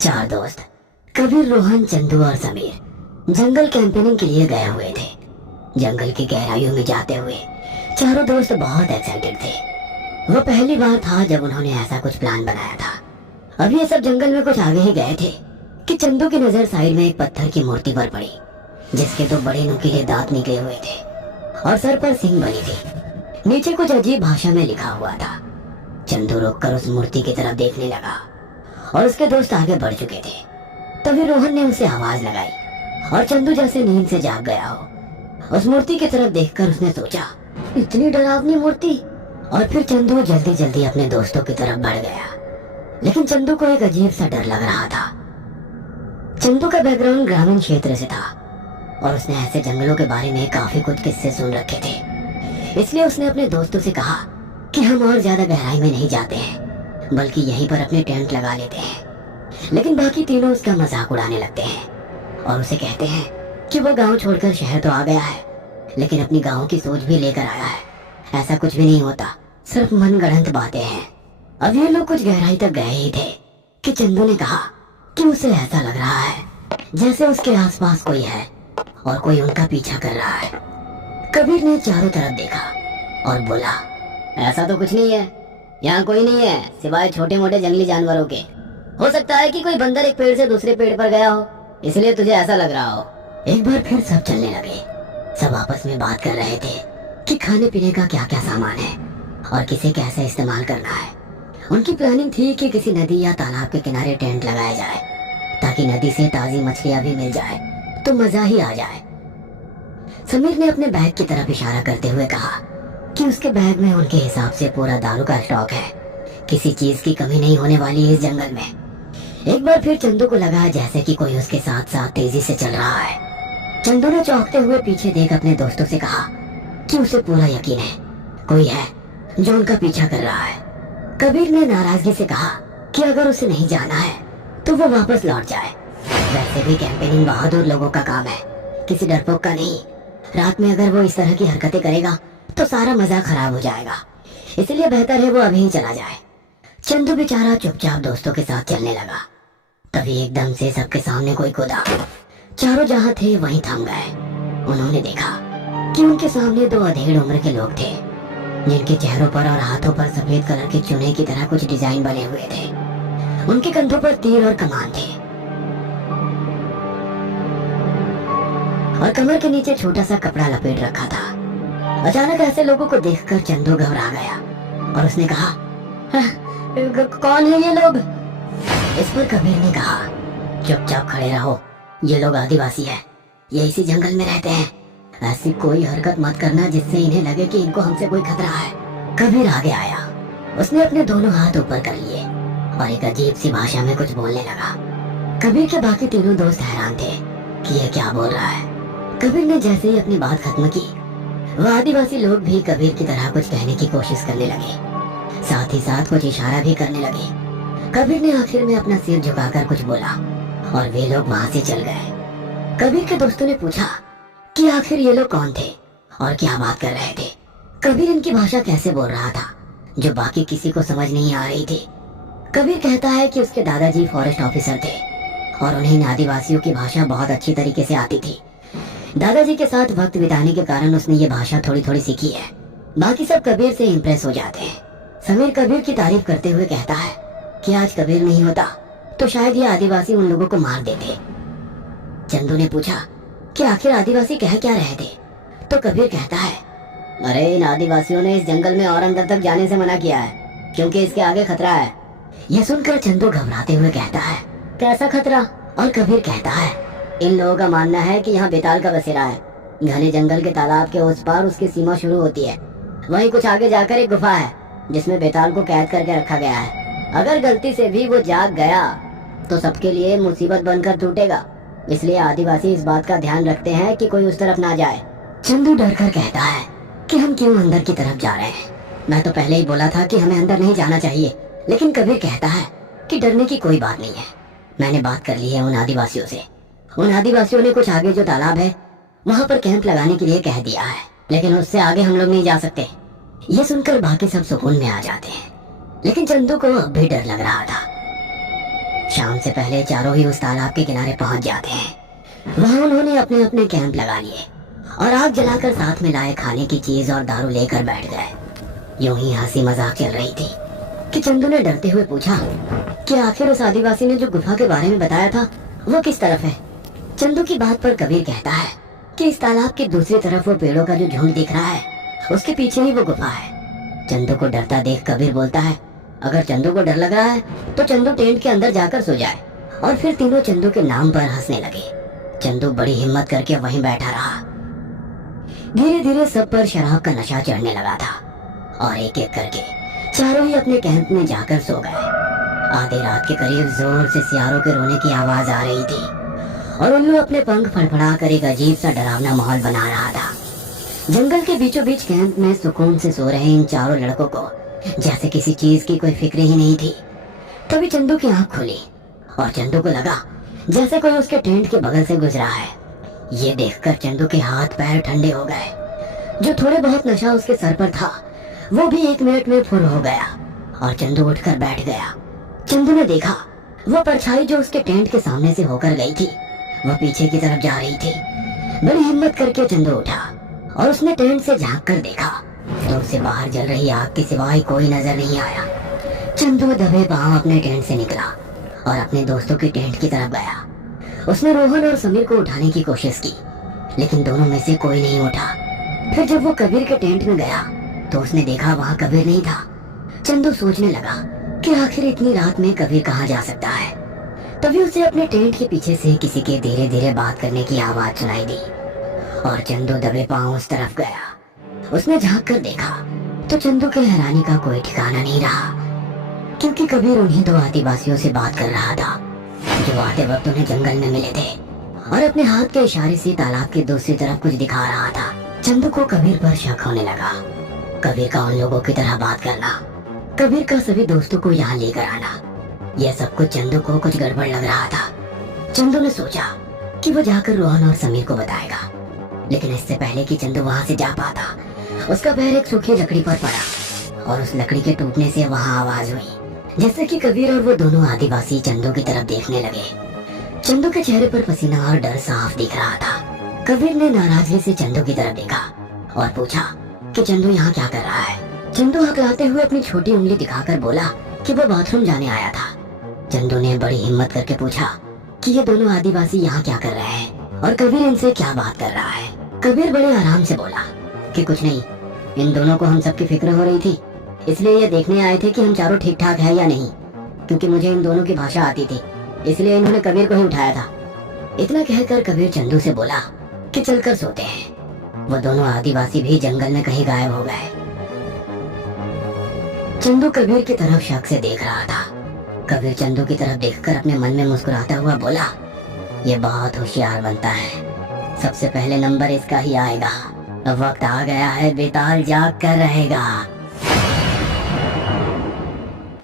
चार दोस्त कबीर, रोहन, चंदू और समीर जंगल कैंपेनिंग के लिए गए हुए थे। जंगल की गहराइयों में जाते हुए चारों दोस्त बहुत एक्साइटेड थे। वो पहली बार था जब उन्होंने ऐसा कुछ प्लान बनाया था। अब ये सब जंगल में कुछ आगे ही गए थे कि चंदू की नजर साइड में एक पत्थर की मूर्ति पर पड़ी, जिसके दो बड़े नुकीले दांत निकले हुए थे और सर पर सींग बनी थी। नीचे कुछ अजीब भाषा में लिखा हुआ था। चंदू रुककर उस मूर्ति की तरफ देखने लगा और उसके दोस्त आगे बढ़ चुके थे। तभी रोहन ने उसे आवाज लगाई और चंदू जैसे नींद से जाग गया हो, उस मूर्ति की तरफ देखकर उसने सोचा, इतनी डरावनी मूर्ति। और फिर चंदू जल्दी जल्दी अपने दोस्तों की तरफ बढ़ गया। लेकिन चंदू को एक अजीब सा डर लग रहा था। चंदू का बैकग्राउंड ग्रामीण क्षेत्र से था और उसने ऐसे जंगलों के बारे में काफी कुछ किस्से सुन रखे थे। इसलिए उसने अपने दोस्तों से कहा कि हम और ज्यादा गहराई में नहीं जाते हैं, बल्कि यहीं पर अपने टेंट लगा लेते हैं। लेकिन बाकी तीनों उसका मजाक उड़ाने लगते हैं और उसे कहते हैं कि वो गांव छोड़कर शहर तो आ गया है, लेकिन अपनी गांव की सोच भी लेकर आया है। ऐसा कुछ भी नहीं होता, सिर्फ मनगढ़ंत बातें हैं। अब ये लोग कुछ गहराई तक गए ही थे कि चंदू ने कहा कि उसे ऐसा लग रहा है जैसे उसके आसपास कोई है और कोई उनका पीछा कर रहा है। कबीर ने चारों तरफ देखा और बोला, ऐसा तो कुछ नहीं है, यहाँ कोई नहीं है सिवाय छोटे मोटे जंगली जानवरों के। हो सकता है कि कोई बंदर एक पेड़ से दूसरे पेड़ पर गया हो, इसलिए तुझे ऐसा लग रहा हो। एक बार फिर सब चलने लगे। सब आपस में बात कर रहे थे कि खाने पीने का क्या क्या सामान है और किसे कैसे इस्तेमाल करना है। उनकी प्लानिंग थी कि किसी नदी या तालाब के किनारे टेंट लगाया जाए, ताकि नदी से ताजी मछलियां भी मिल जाए तो मजा ही आ जाए। समीर ने अपने बैग की तरफ इशारा करते हुए कहा कि उसके बैग में उनके हिसाब से पूरा दारू का स्टॉक है। किसी चीज की कमी नहीं होने वाली इस जंगल में। एक बार फिर चंदू को लगा जैसे कि कोई उसके साथ साथ तेजी से चल रहा है। चंदू ने चौंकते हुए पीछे देख अपने दोस्तों से कहा कि उसे पूरा यकीन है कोई है जो उनका पीछा कर रहा है। कबीर ने नाराजगी से कहा कि अगर उसे नहीं जाना है तो वो वापस लौट जाए। वैसे भी कैंपेनिंग बहादुर लोगों का काम है, किसी डरपोक का नहीं। रात में अगर वो इस तरह की हरकतें करेगा तो सारा मजा खराब हो जाएगा, इसलिए बेहतर है वो अभी ही चला जाए। चंदू बेचारा चुपचाप दोस्तों के साथ चलने लगा। तभी एकदम से सबके सामने कोई कूदा। चारों जहां थे वहीं थम गए। उन्होंने देखा कि उनके सामने दो अधेड़ उम्र के लोग थे, जिनके चेहरों पर और हाथों पर सफेद कलर के चूने की तरह कुछ डिजाइन बने हुए थे। उनके कंधों पर तीर और कमान थे और कमर के नीचे छोटा सा कपड़ा लपेट रखा था। अचानक ऐसे लोगों को देखकर चंदू घबरा गया और उसने कहा, कौन है ये लोग? इस पर कबीर ने कहा, चुपचाप खड़े रहो, ये लोग आदिवासी है, ये इसी जंगल में रहते हैं। ऐसी कोई हरकत मत करना जिससे इन्हें लगे कि इनको हमसे कोई खतरा है। कबीर आगे आया, उसने अपने दोनों हाथ ऊपर कर लिए और एक अजीब सी भाषा में कुछ बोलने लगा। कबीर के बाकी तीनों दोस्त हैरान थे कि ये क्या बोल रहा है। कबीर ने जैसे ही अपनी बात खत्म की, वह आदिवासी लोग भी कबीर की तरह कुछ कहने की कोशिश करने लगे, साथ ही साथ कुछ इशारा भी करने लगे। कबीर ने आखिर में अपना सिर झुकाकर कुछ बोला और वे लोग वहां से चल गए। कबीर के दोस्तों ने पूछा कि आखिर ये लोग कौन थे और क्या बात कर रहे थे। कबीर इनकी भाषा कैसे बोल रहा था जो बाकी किसी को समझ नहीं आ रही थी। कबीर कहता है कि उसके दादाजी फॉरेस्ट ऑफिसर थे और उन्हें इन आदिवासियों की भाषा बहुत अच्छी तरीके से आती थी। दादाजी के साथ वक्त बिताने के कारण उसने ये भाषा थोड़ी थोड़ी सीखी है। बाकी सब कबीर से इम्प्रेस हो जाते हैं। समीर कबीर की तारीफ करते हुए कहता है कि आज कबीर नहीं होता तो शायद ये आदिवासी उन लोगों को मार देते। चंदू ने पूछा कि आखिर आदिवासी कह क्या रहे थे, तो कबीर कहता है, अरे इन आदिवासियों ने इस जंगल में और अंदर तक जाने से मना किया है क्योंकि इसके आगे खतरा है। यह सुनकर चंदू घबराते हुए कहता है, कैसा खतरा? और कबीर कहता है, इन लोगों का मानना है कि यहाँ बेताल का बसेरा है। घने जंगल के तालाब के उस पार उसकी सीमा शुरू होती है। वहीं कुछ आगे जाकर एक गुफा है जिसमें बेताल को कैद करके रखा गया है। अगर गलती से भी वो जाग गया तो सबके लिए मुसीबत बनकर टूटेगा, इसलिए आदिवासी इस बात का ध्यान रखते हैं कि कोई उस तरफ ना जाए। चंदू डर कर कहता है कि हम क्यों अंदर की तरफ जा रहे हैं? मैं तो पहले ही बोला था कि हमें अंदर नहीं जाना चाहिए। लेकिन कबीर कहता है कि डरने की कोई बात नहीं है, मैंने बात कर ली है उन आदिवासियों से। उन आदिवासियों ने कुछ आगे जो तालाब है वहाँ पर कैंप लगाने के लिए कह दिया है, लेकिन उससे आगे हम लोग नहीं जा सकते। ये सुनकर बाकी सब सुकून में आ जाते हैं, लेकिन चंदू को अब भी डर लग रहा था। शाम से पहले चारों ही उस तालाब के किनारे पहुंच जाते हैं। वहां उन्होंने अपने अपने कैंप लगा लिए और आग जलाकर साथ में लाए खाने की चीज और दारू लेकर बैठ गए। यूं ही हंसी मजाक चल रही थी कि चंदू ने डरते हुए पूछा कि आखिर उस आदिवासी ने जो गुफा के बारे में बताया था वो किस तरफ है। चंदू की बात पर कबीर कहता है कि इस तालाब की दूसरी तरफ वो पेड़ों का जो झुंड दिख रहा है उसके पीछे ही वो गुफा है। चंदू को डरता देख कबीर बोलता है, अगर चंदू को डर लग रहा है तो चंदू टेंट के अंदर जाकर सो जाए। और फिर तीनों चंदू के नाम पर हंसने लगे। चंदू बड़ी हिम्मत करके वहीं बैठा रहा। धीरे धीरे सब पर शराब का नशा चढ़ने लगा था और एक एक करके चारों ही अपने कैंप में जाकर सो गए। आधी रात के करीब जोर से सियारों के रोने की आवाज आ रही थी और उल्लू अपने पंख फड़फड़ा कर एक अजीब सा डरावना माहौल बना रहा था। जंगल के बीचों बीच कैंप में सुकून से सो रहे इन चारों लड़कों को जैसे किसी चीज की कोई फिक्र ही नहीं थी। तभी चंदू की आंख खुली और चंदू को लगा जैसे कोई उसके टेंट के बगल से गुजरा है। ये देखकर चंदू के हाथ पैर ठंडे हो गए। जो थोड़े बहुत नशा उसके सर पर था वो भी 1 मिनट में फुर हो गया और चंदू उठकर बैठ गया। चंदू ने देखा वो परछाई जो उसके टेंट के सामने से होकर गई थी वह पीछे की तरफ जा रही थी। बड़ी हिम्मत करके चंदू उठा और उसने टेंट से झांक कर देखा तो उसे बाहर जल रही आग के सिवाय कोई नजर नहीं आया। चंदू दबे पांव अपने टेंट से निकला और अपने दोस्तों की टेंट की तरफ गया। उसने रोहन और समीर को उठाने की कोशिश की लेकिन दोनों में से कोई नहीं उठा। फिर जब वो कबीर के टेंट में गया तो उसने देखा वहां कबीर नहीं था। चंदू सोचने लगा कि आखिर इतनी रात में कबीर कहाँ जा सकता है। तभी उसे अपने टेंट के पीछे से किसी के धीरे धीरे बात करने की आवाज सुनाई दी और चंदू दबे पांव उस तरफ गया। उसने झांक कर देखा तो चंदू के हैरानी का कोई ठिकाना नहीं रहा क्योंकि कबीर उन्हीं 2 आदिवासियों से बात कर रहा था जो आते वक्त उन्हें जंगल में मिले थे और अपने हाथ के इशारे से तालाब की दूसरी तरफ कुछ दिखा रहा था। चंदू को कबीर पर शक होने लगा। कबीर का उन लोगों की तरह बात करना, कबीर का सभी दोस्तों को यहाँ लेकर आना, यह सब कुछ चंदू को कुछ गड़बड़ लग रहा था। चंदू ने सोचा कि वो जाकर रोहन और समीर को बताएगा लेकिन इससे पहले कि चंदू वहाँ से जा पाता उसका पैर एक सूखी लकड़ी पर पड़ा और उस लकड़ी के टूटने से वहाँ आवाज हुई जैसे कि कबीर और वो दोनों आदिवासी चंदू की तरफ देखने लगे। चंदू के चेहरे पर पसीना और डर साफ दिख रहा था। कबीर ने नाराजगी से चंदू की तरफ देखा और पूछा कि चंदू यहाँ क्या कर रहा है। चंदू हकलाते हुए अपनी छोटी उंगली दिखाकर बोला कि वो बाथरूम जाने आया था। चंदू ने बड़ी हिम्मत करके पूछा कि ये दोनों आदिवासी यहाँ क्या कर रहे हैं और कबीर इनसे क्या बात कर रहा है। कबीर बड़े आराम से बोला कि कुछ नहीं, इन दोनों को हम सबकी फिक्र हो रही थी इसलिए ये देखने आए थे कि हम चारों ठीक ठाक है या नहीं, क्योंकि मुझे इन दोनों की भाषा आती थी इसलिए इन्होंने कबीर को ही उठाया था। इतना कहकर कबीर चंदू से बोला कि चलकर सोते हैं। वो दोनों आदिवासी भी जंगल में कहीं गायब हो गए। चंदू कबीर की तरफ शक से देख रहा था। कबीर चंदू की तरफ देखकर अपने मन में मुस्कुराता हुआ बोला, ये बहुत होशियार बनता है, सबसे पहले नंबर इसका ही आएगा। अब वक्त आ गया है, बेताल जाग कर रहेगा।